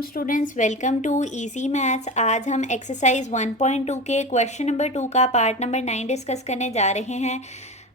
वालेकुम students, welcome to easy maths. आज हम एक्सरसाइज 1.2 के क्वेश्चन नंबर 2 का पार्ट नंबर 9 डिस्कस करने जा रहे हैं।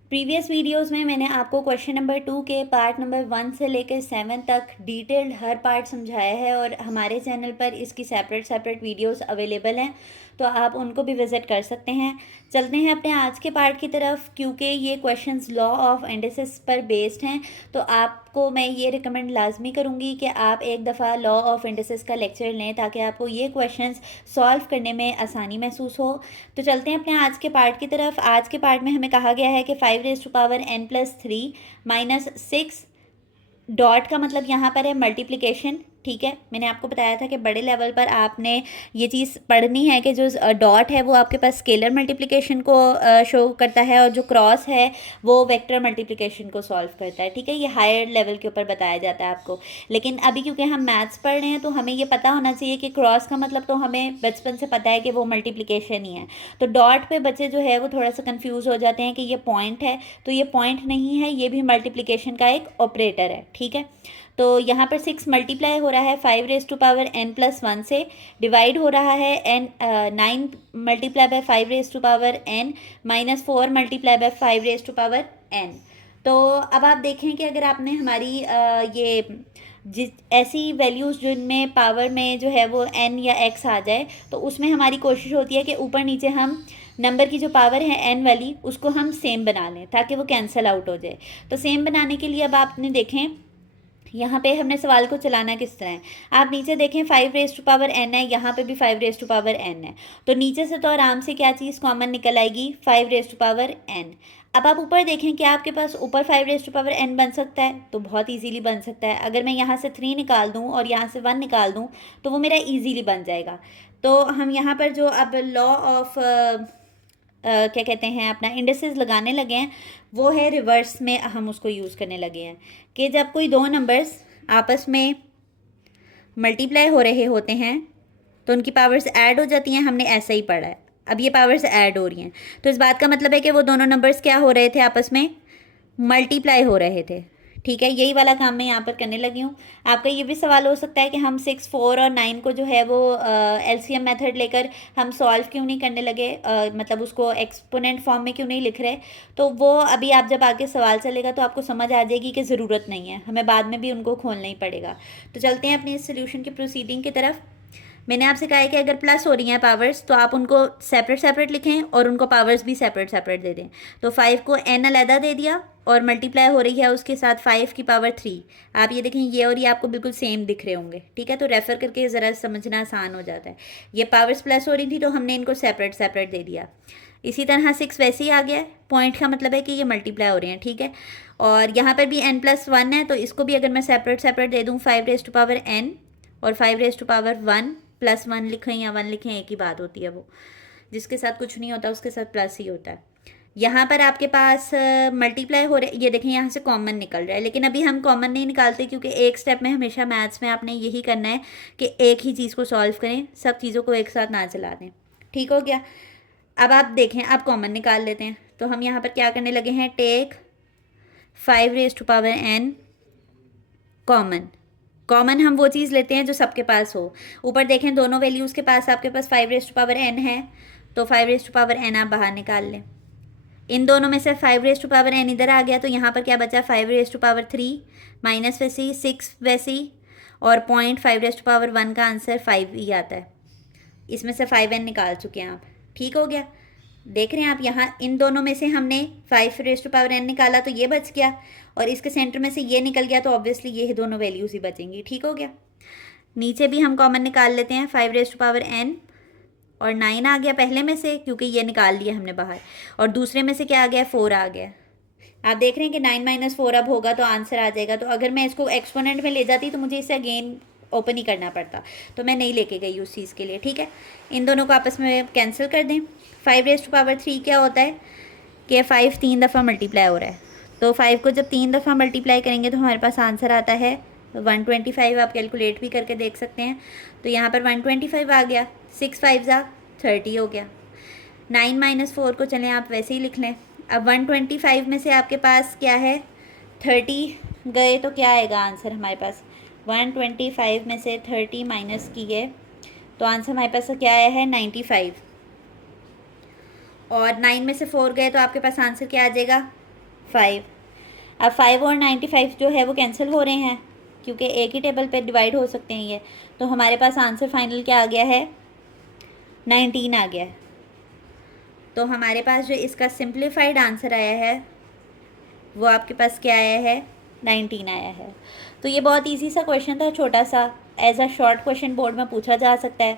प्रीवियस वीडियोस में मैंने आपको क्वेश्चन नंबर 2 के पार्ट नंबर 1 से लेकर 7 तक डिटेल्ड हर पार्ट समझाया है और हमारे चैनल पर इसकी सेपरेट वीडियोस अवेलेबल हैं, तो आप उनको भी विज़िट कर सकते हैं। चलते हैं अपने आज के पार्ट की तरफ। क्योंकि ये क्वेश्चंस लॉ ऑफ इंडिसेस पर बेस्ड हैं, तो आपको मैं ये रिकमेंड लाजमी करूँगी कि आप एक दफ़ा लॉ ऑफ इंडिसेस का लेक्चर लें ताकि आपको ये क्वेश्चंस सॉल्व करने में आसानी महसूस हो। तो चलते हैं अपने आज के पार्ट की तरफ। आज के पार्ट में हमें कहा गया है कि 5n+3 - 6 डॉट का मतलब यहाँ पर है मल्टीप्लिकेशन। ठीक है, मैंने आपको बताया था कि बड़े लेवल पर आपने ये चीज़ पढ़नी है कि जो डॉट है वो आपके पास स्केलर मल्टीप्लिकेशन को शो करता है और जो क्रॉस है वो वेक्टर मल्टीप्लिकेशन को सॉल्व करता है। ठीक है, ये हायर लेवल के ऊपर बताया जाता है आपको। लेकिन अभी क्योंकि हम मैथ्स पढ़ रहे हैं तो हमें ये पता होना चाहिए कि क्रॉस का मतलब तो हमें बचपन से पता है कि वो मल्टीप्लिकेशन ही है। तो डॉट पे बच्चे जो है वो थोड़ा सा कन्फ्यूज़ हो जाते हैं कि ये पॉइंट है, तो ये पॉइंट नहीं है, ये भी मल्टीप्लिकेशन का एक ऑपरेटर है। ठीक है, तो यहाँ पर 6 मल्टीप्लाई हो रहा है 5n+1 से, डिवाइड हो रहा है n 9 multiply by 5n -4 multiply by 5n। तो अब आप देखें कि अगर आपने हमारी ये जिस ऐसी वैल्यूज़ जिनमें पावर में जो है वो n या x आ जाए, तो उसमें हमारी कोशिश होती है कि ऊपर नीचे हम नंबर की जो पावर है n वाली उसको हम सेम बना लें ताकि वो कैंसिल आउट हो जाए। तो सेम बनाने के लिए अब आपने देखें यहाँ पे हमने सवाल को चलाना किस तरह है। आप नीचे देखें 5n है, यहाँ पे भी 5n है, तो नीचे से तो आराम से क्या चीज़ कॉमन निकल आएगी 5n। अब आप ऊपर देखें कि आपके पास ऊपर 5n बन सकता है, तो बहुत इजीली बन सकता है। अगर मैं यहाँ से 3 निकाल दूँ और यहाँ से 1 निकाल दूँ तो वो मेरा इजीली बन जाएगा। तो हम यहाँ पर जो अब लॉ ऑफ क्या कहते हैं अपना इंडिसेस लगाने लगे हैं, वो है रिवर्स में हम उसको यूज़ करने लगे हैं कि जब कोई दो नंबर्स आपस में मल्टीप्लाई हो रहे होते हैं तो उनकी पावर्स ऐड हो जाती हैं। हमने ऐसा ही पढ़ा है। अब ये पावर्स ऐड हो रही हैं तो इस बात का मतलब है कि वो दोनों नंबर्स क्या हो रहे थे, आपस में मल्टीप्लाई हो रहे थे। ठीक है, यही वाला काम मैं यहाँ पर करने लगी हूँ। आपका ये भी सवाल हो सकता है कि हम 6, 4 और 9 को जो है वो एलसीएम मेथड लेकर हम सॉल्व क्यों नहीं करने लगे, मतलब उसको एक्सपोनेंट फॉर्म में क्यों नहीं लिख रहे। तो वो अभी आप जब आगे सवाल चलेगा तो आपको समझ आ जाएगी कि ज़रूरत नहीं है, हमें बाद में भी उनको खोलना ही पड़ेगा। तो चलते हैं अपनी इस सोल्यूशन की प्रोसीडिंग की तरफ। मैंने आपसे कहा है कि अगर प्लस हो रही हैं पावर्स तो आप उनको सेपरेट लिखें और उनको पावर्स भी सेपरेट दे दें। तो 5 को n अलहदा दे दिया और मल्टीप्लाई हो रही है उसके साथ 5 की पावर 3। आप ये देखें, ये और ये आपको बिल्कुल सेम दिख रहे होंगे। ठीक है, तो रेफ़र करके ज़रा समझना आसान हो जाता है। ये पावर्स प्लस हो रही थी तो हमने इनको सेपरेट दे दिया। इसी तरह 6 वैसे ही आ गया है, पॉइंट का मतलब है कि ये मल्टीप्लाई हो रहे हैं। ठीक है, और यहाँ पर भी n+1 है तो इसको भी अगर मैं सेपरेट दे दूँ 5n और 5 +1 लिखें या 1 लिखें एक ही बात होती है। वो जिसके साथ कुछ नहीं होता उसके साथ प्लस ही होता है। यहाँ पर आपके पास मल्टीप्लाई हो रहे, ये देखें यहाँ से कॉमन निकल रहा है, लेकिन अभी हम कॉमन नहीं निकालते क्योंकि एक स्टेप में हमेशा मैथ्स में आपने यही करना है कि एक ही चीज़ को सॉल्व करें, सब चीज़ों को एक साथ ना चला दें। ठीक हो गया। अब आप देखें, अब कॉमन निकाल लेते हैं। तो हम यहाँ पर क्या करने लगे हैं, टेक 5n कॉमन हम वो चीज़ लेते हैं जो सबके पास हो। ऊपर देखें दोनों वैल्यूज़ के पास आपके पास 5n है, तो 5n आप बाहर निकाल लें। इन दोनों में से 5n इधर आ गया तो यहाँ पर क्या बचा, 5/3 माइनस वैसे ही 6 वैसे ही, और पॉइंट 5/1 का आंसर 5 ही आता है। इसमें से 5n निकाल चुके हैं आप। ठीक हो गया। देख रहे हैं आप, यहाँ इन दोनों में से हमने 5n निकाला तो ये बच गया, और इसके सेंटर में से ये निकल गया तो ऑब्वियसली ये दोनों वैल्यूज़ ही बचेंगी। ठीक हो गया। नीचे भी हम कॉमन निकाल लेते हैं, 5n और 9 आ गया पहले में से क्योंकि ये निकाल लिया हमने बाहर, और दूसरे में से क्या आ गया, 4 आ गया। आप देख रहे हैं कि 9 - 4 अब होगा तो आंसर आ जाएगा। तो अगर मैं इसको एक्सपोनेंट में ले जाती तो मुझे इसे अगेन ओपन ही करना पड़ता, तो मैं नहीं लेके गई उस चीज़ के लिए। ठीक है, इन दोनों को आपस में कैंसिल कर दें। 5/3 क्या होता है कि 5 3 दफ़ा मल्टीप्लाई हो रहा है, तो 5 को जब 3 दफ़ा मल्टीप्लाई करेंगे तो हमारे पास आंसर आता है 125। आप कैलकुलेट भी करके देख सकते हैं। तो यहाँ पर 125 आ गया, 6 5 30 हो गया। 9 - 4 को चलें आप वैसे ही लिख लें। अब 125 में से आपके पास क्या है, 30 गए तो क्या आएगा आंसर हमारे पास, 125 में से 30 माइनस किए तो आंसर हमारे पास क्या आया है 95। और 9 में से 4 गए तो आपके पास आंसर क्या आ जाएगा 5। अब 5 और 95 जो है वो कैंसिल हो रहे हैं क्योंकि एक ही टेबल पे डिवाइड हो सकते हैं ये। तो हमारे पास आंसर फाइनल क्या आ गया है 19 आ गया है। तो हमारे पास जो इसका सिंप्लीफाइड आंसर आया है वो आपके पास क्या आया है 19 आया है। तो ये बहुत इजी सा क्वेश्चन था, छोटा सा, as a short question board में पूछा जा सकता है।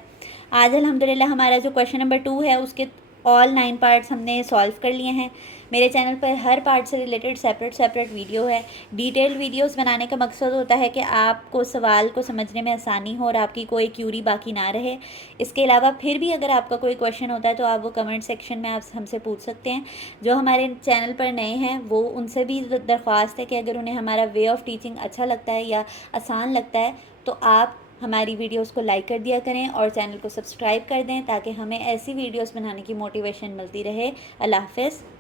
आज अल्हम्दुलिल्लाह हमारा जो क्वेश्चन नंबर 2 है उसके ऑल 9 पार्ट्स हमने सॉल्व कर लिए हैं। मेरे चैनल पर हर पार्ट से रिलेटेड सेपरेट वीडियो है। डिटेल्ड वीडियोस बनाने का मकसद होता है कि आपको सवाल को समझने में आसानी हो और आपकी कोई क्यूरी बाकी ना रहे। इसके अलावा फिर भी अगर आपका कोई क्वेश्चन होता है तो आप वो कमेंट सेक्शन में आप हमसे पूछ सकते हैं। जो हमारे चैनल पर नए हैं वो उनसे भी दरख्वास्त है कि अगर उन्हें हमारा वे ऑफ टीचिंग अच्छा लगता है या आसान लगता है तो आप हमारी वीडियोस को लाइक कर दिया करें और चैनल को सब्सक्राइब कर दें ताकि हमें ऐसी वीडियोस बनाने की मोटिवेशन मिलती रहे। अल्लाह हाफ़िज़।